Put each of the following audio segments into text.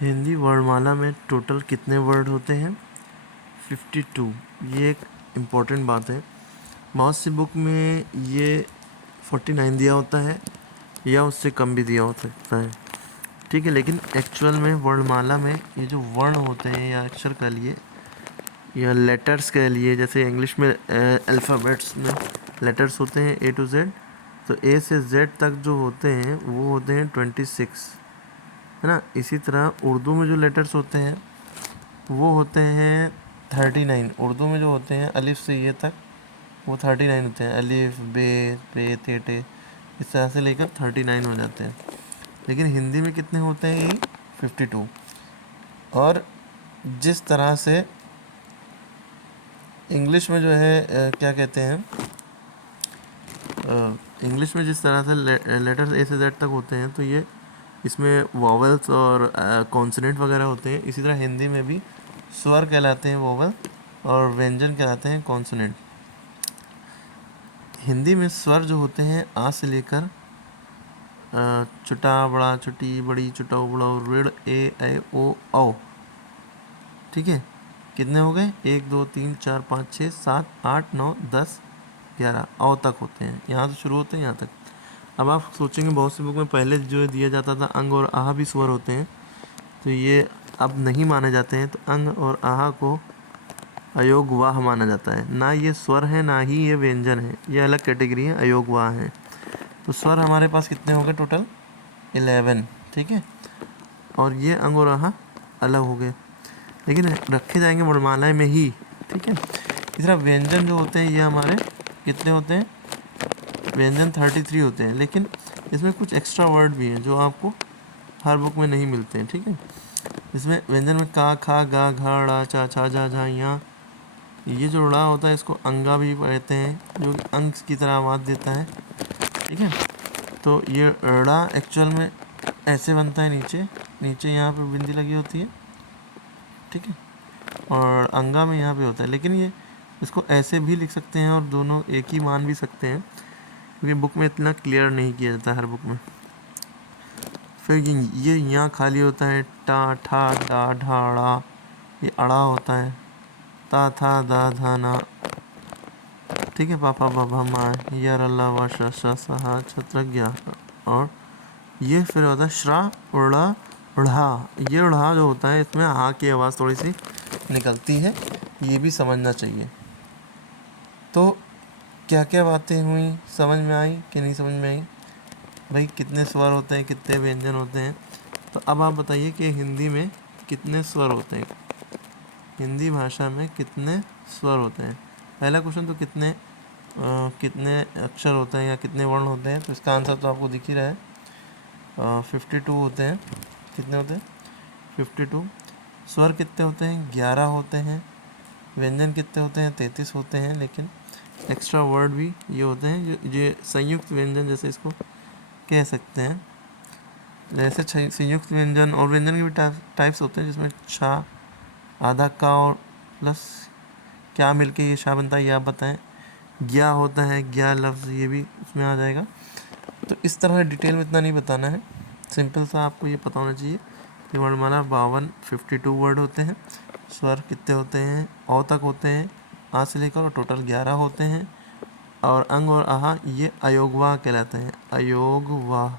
हिंदी वर्णमाला में टोटल कितने वर्ड होते हैं? 52। ये एक इम्पॉर्टेंट बात है। बहुत सी बुक में ये 49 दिया होता है या उससे कम भी दिया हो सकता है, ठीक है। लेकिन एक्चुअल में वर्णमाला में ये जो वर्ण होते हैं या अक्षर कह लिए या लेटर्स कह लिए, जैसे इंग्लिश में अल्फ़ाबेट्स में लेटर्स होते हैं A to Z, तो A से Z तक जो होते हैं वो होते हैं 26, है ना। इसी तरह उर्दू में जो लेटर्स होते हैं वो होते हैं 39। उर्दू में जो होते हैं अलिफ से ये तक वो 39 होते हैं। अलिफ, बे, पे, ते, टे, इस तरह से लेकर 39 हो जाते हैं। लेकिन हिंदी में कितने होते हैं? ये 52। और जिस तरह से इंग्लिश में जो है क्या कहते हैं, इंग्लिश में जिस तरह से लेटर्स A से Z तक होते हैं, तो ये इसमें वॉवेल्स और कॉन्सोनेंट वगैरह होते हैं। इसी तरह हिंदी में भी स्वर कहलाते हैं वॉवल और व्यंजन कहलाते हैं कॉन्सोनेंट। हिंदी में स्वर जो होते हैं आ से लेकर छोटा, बड़ा, छोटी, बड़ी, छोटा, बड़ा, ऋण, ए, ऐ, ओ, औ, ठीक है। कितने हो गए? 1 2 3 4 5 6 7 8 9 10 11 औ तक होते हैं। यहाँ से शुरू होते हैं यहाँ तक। अब आप सोचेंगे बहुत सी बुक में पहले जो दिया जाता था अंग और आहा भी स्वर होते हैं, तो ये अब नहीं माने जाते हैं। तो अंग और आहा को अयोग वाह माना जाता है। ना ये स्वर है ना ही ये व्यंजन है, ये अलग कैटेगरी है, अयोग वाह है। तो स्वर हमारे पास कितने हो गए? टोटल 11, ठीक है। और ये अंग और आहा अलग हो गए, लेकिन रखे जाएंगे वर्णमाला में ही, ठीक है। इस तरह व्यंजन जो होते हैं ये हमारे कितने होते हैं? व्यंजन 33 होते हैं, लेकिन इसमें कुछ एक्स्ट्रा वर्ड भी हैं जो आपको हर बुक में नहीं मिलते हैं, ठीक है। इसमें व्यंजन में का, खा, गा, घा, ड़ा, चा, छा, जा, झा, यहाँ, ये जो ड़ा होता है इसको अंगा भी कहते हैं, जो कि अंग की तरह आवाज़ देता है, ठीक है। तो ये ड़ा एक्चुअल में ऐसे बनता है, नीचे नीचे यहाँ पे बिंदी लगी होती है, ठीक है। और अंगा में यहाँ पे होता है, लेकिन ये इसको ऐसे भी लिख सकते हैं और दोनों एक ही मान भी सकते हैं, क्योंकि बुक में इतना क्लियर नहीं किया जाता हर बुक में। फिर ये यहाँ खाली होता है, टा, ठा, डा, ढा, ड़ा, ये अड़ा होता है, ता, था, दा, धा, ना, ठीक है। पापा, बाबा, माँ, यार, अल्लाह, वा, शा, शा, सहा, छत्रज्ञा। और ये फिर होता है श्रा, उड़ा, उड़ा। ये उड़ा जो होता है इसमें आ की आवाज़ थोड़ी सी निकलती है, ये भी समझना चाहिए। तो क्या क्या बातें हुई, समझ में आई कि नहीं समझ में आई? भाई कितने स्वर होते हैं, कितने व्यंजन होते हैं। तो अब आप बताइए कि हिंदी में कितने स्वर होते हैं, हिंदी भाषा में कितने स्वर होते हैं। पहला क्वेश्चन तो कितने अक्षर होते हैं या कितने वर्ण होते हैं, तो इसका आंसर तो आपको दिख ही रहा है, 52 होते हैं। कितने होते हैं? 52। स्वर कितने होते हैं? 11 होते हैं। व्यंजन कितने होते हैं? 33 होते हैं। लेकिन एक्स्ट्रा वर्ड भी ये होते हैं, जो संयुक्त व्यंजन जैसे इसको कह सकते हैं। जैसे संयुक्त व्यंजन और व्यंजन के भी टाइप्स होते हैं, जिसमें छा, आधा का और प्लस क्या मिलके ये शा बनता है, ये आप बताएं। ज्ञा होता है, ज्ञा लफ्ज़, ये भी उसमें आ जाएगा। तो इस तरह डिटेल में इतना नहीं बताना है, सिंपल सा आपको ये पता होना चाहिए कि वर्णमाला 52 वर्ड होते हैं। स्वर कितने होते हैं? औ तक होते हैं, आ से लेकर, और टोटल 11 होते हैं। और अंग और आहा ये अयोगवाह कहलाते हैं, अयोगवाह।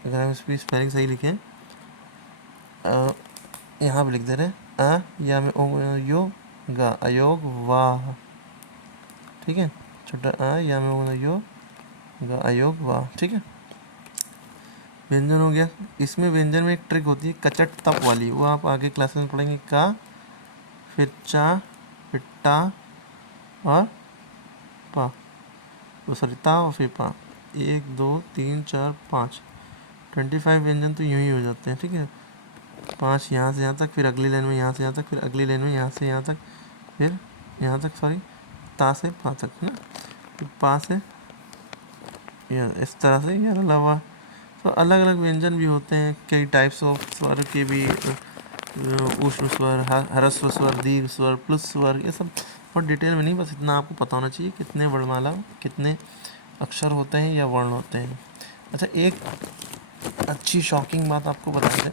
अगर हम इसकी स्पेलिंग सही लिखें, यहाँ पर लिख दे रहे हैं अ या में ओ यो गा, अयोग वाह, ठीक है। छोटा अ या में ओ यो गा, अयोग वाह, ठीक है। व्यंजन हो गया। इसमें व्यंजन में एक ट्रिक होती है कचट तप वाली, वो आप आगे क्लासेस में पढ़ेंगे। का, फिर चा, फिर टा और पा, तो सॉरी ता और फिर पा। 1 2 3 4 5, 25 व्यंजन तो यूँ ही हो जाते हैं, ठीक है। 5 यहाँ से यहाँ तक, फिर अगली लाइन में यहाँ से यहाँ तक, फिर अगली लाइन में यहाँ से यहाँ तक, फिर यहाँ तक, सॉरी ता से पा तक, है ना। फिर पा से इस तरह से यार अलावा। तो अलग अलग व्यंजन भी होते हैं, कई टाइप्स ऑफ स्वर के भी, ऊष्म स्वर, ह्रस्व स्वर, दीर्घ स्वर, प्लुस स्वर, ये सब बहुत डिटेल में नहीं, बस इतना आपको पता होना चाहिए कितने वर्णमाला, कितने अक्षर होते हैं या वर्ण होते हैं। अच्छा, एक अच्छी शॉकिंग बात आपको बता दें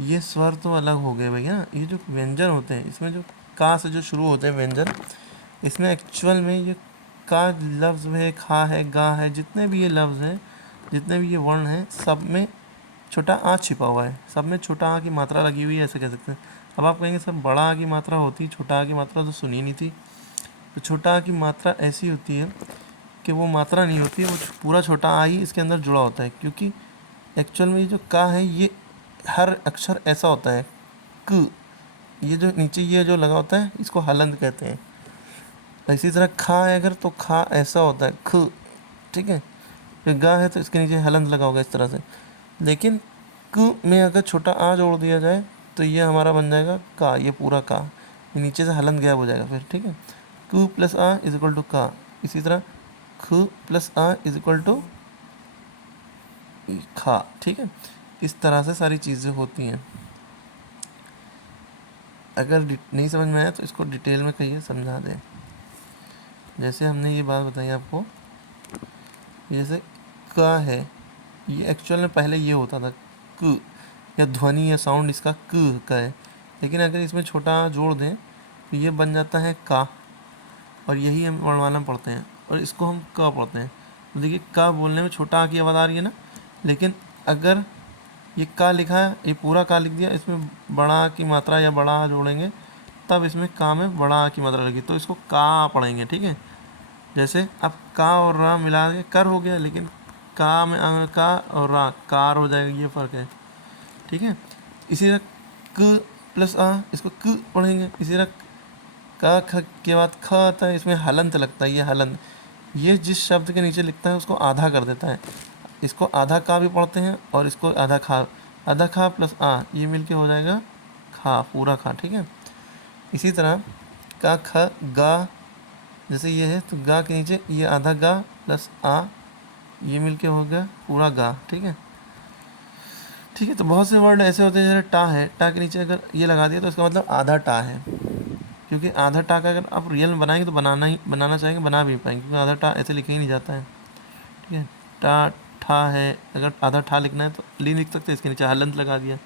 ये स्वर तो अलग हो गए भैया, ये जो व्यंजन होते हैं इसमें जो का से जो शुरू होते हैं व्यंजन, इसमें एक्चुअल में ये का लफ्ज़ है, खा है, गा है, जितने भी ये लफ्ज़ हैं, जितने भी ये वर्ण हैं, सब में छोटा आ छिपा हुआ है, सब में छोटा आ की मात्रा लगी हुई है, ऐसे कह सकते हैं। अब आप कहेंगे सर बड़ा आ की मात्रा होती, छोटा आ की मात्रा तो सुनी नहीं थी। तो छोटा आ की मात्रा ऐसी होती है कि वो मात्रा नहीं होती है, वो पूरा छोटा आ ही इसके अंदर जुड़ा होता है, क्योंकि एक्चुअल में ये जो का है ये हर अक्षर ऐसा होता है क, ये जो नीचे ये जो लगा होता है इसको हलंत कहते हैं। इसी तरह खा है अगर, तो खा ऐसा होता है ख, ठीक है। फिर गा है तो इसके नीचे हलंत लगा होगा इस तरह से। लेकिन क में अगर छोटा आ जोड़ दिया जाए तो ये हमारा बन जाएगा का, ये पूरा का, ये नीचे से हलंत गायब हो जाएगा फिर, ठीक है। क प्लस आ इज इक्वल टू का। इसी तरह ख प्लस आ इज इक्वल टू खा, ठीक है। इस तरह से सारी चीज़ें होती हैं। अगर नहीं समझ में आया तो इसको डिटेल में कहिए, समझा दें। जैसे हमने ये बात बताई आपको, जैसे का है, ये एक्चुअल में पहले ये होता था क, या ध्वनि या साउंड इसका क का है, लेकिन अगर इसमें छोटा जोड़ दें तो ये बन जाता है का, और यही हम वर्णमाला में पढ़ते हैं, और इसको हम क पढ़ते हैं। तो देखिए का बोलने में छोटा आ की आवाज़ आ रही है ना, लेकिन अगर ये का लिखा है, ये पूरा का लिख दिया, इसमें बड़ा आ की मात्रा या बड़ा आ जोड़ेंगे तब इसमें का में बड़ा आ की मात्रा लगी, तो इसको का पढ़ेंगे, ठीक है। जैसे अब का और रा मिला के कर हो गया, लेकिन का में का और रा कार हो जाएगा, ये फ़र्क है, ठीक है। इसी तरह क प्लस आ, इसको क पढ़ेंगे। इसी तरह का ख के बाद ख आता है, इसमें हलंत लगता है, ये हलंत, ये जिस शब्द के नीचे लिखता है उसको आधा कर देता है। इसको आधा का भी पढ़ते हैं और इसको आधा खा, आधा खा प्लस आ, ये मिलके हो जाएगा खा, पूरा खा, ठीक है। इसी तरह का ख गा, जैसे ये है तो गा के नीचे ये आधा गा प्लस आ, ये मिलके हो गया पूरा गा, ठीक है। ठीक है, तो बहुत से वर्ड ऐसे होते हैं, जैसे टा है, टा के नीचे अगर ये लगा दिया तो इसका मतलब आधा टा है, क्योंकि आधा टा का अगर आप रियल में बनाएंगे तो बनाना चाहेंगे, बना भी पाएंगे, क्योंकि आधा टा ऐसे लिखा ही नहीं जाता है, ठीक है। टा ठा है, अगर आधा ठा लिखना है तो ली लिख सकते हैं, इसके नीचे हलंत लगा दिया,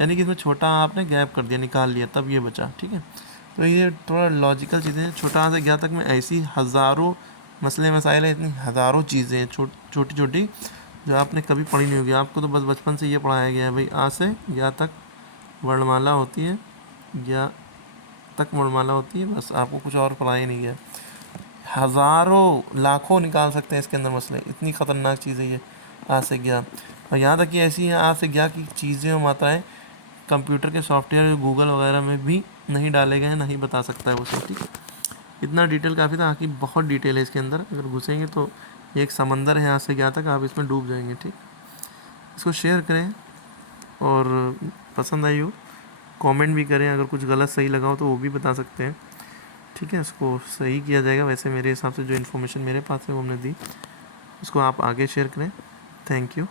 यानी कि इसमें छोटा आपने गैप कर दिया, निकाल लिया, तब ये बचा, ठीक है। तो ये थोड़ा लॉजिकल चीज़ें हैं। छोटा आ से ज्ञा तक में ऐसी हज़ारों मसले मसाइल है, इतनी हज़ारों चीज़ें हैं छोटी छोटी, जो आपने कभी पढ़ी नहीं होगी। आपको तो बस बचपन से ये पढ़ाया गया है भाई, आ से ज्ञा तक वर्णमाला होती है, ज्ञा तक वर्णमाला होती है, बस आपको कुछ और पढ़ाया नहीं गया। हज़ारों लाखों निकाल सकते हैं इसके अंदर मसले, इतनी ख़तरनाक चीज़ है ये आ से ज्ञा। और यहाँ तक कि ऐसी है आ से ज्ञा की चीज़ें और मात्राएँ कंप्यूटर के सॉफ्टवेयर गूगल वगैरह में भी नहीं डाले गए हैं, नहीं बता सकता है वो सब, ठीक है। इतना डिटेल काफ़ी था, आखिर बहुत डिटेल है इसके अंदर, अगर घुसेंगे तो ये एक समंदर है, आ से ज्ञा तक, आप इसमें डूब जाएंगे, ठीक। इसको शेयर करें और पसंद आई हो कमेंट भी करें, अगर कुछ गलत सही लगा हो तो वो भी बता सकते हैं, ठीक है। इसको सही किया जाएगा। वैसे मेरे हिसाब से जो इन्फॉर्मेशन मेरे पास है वो हमने दी, उसको आप आगे शेयर करें। Thank you.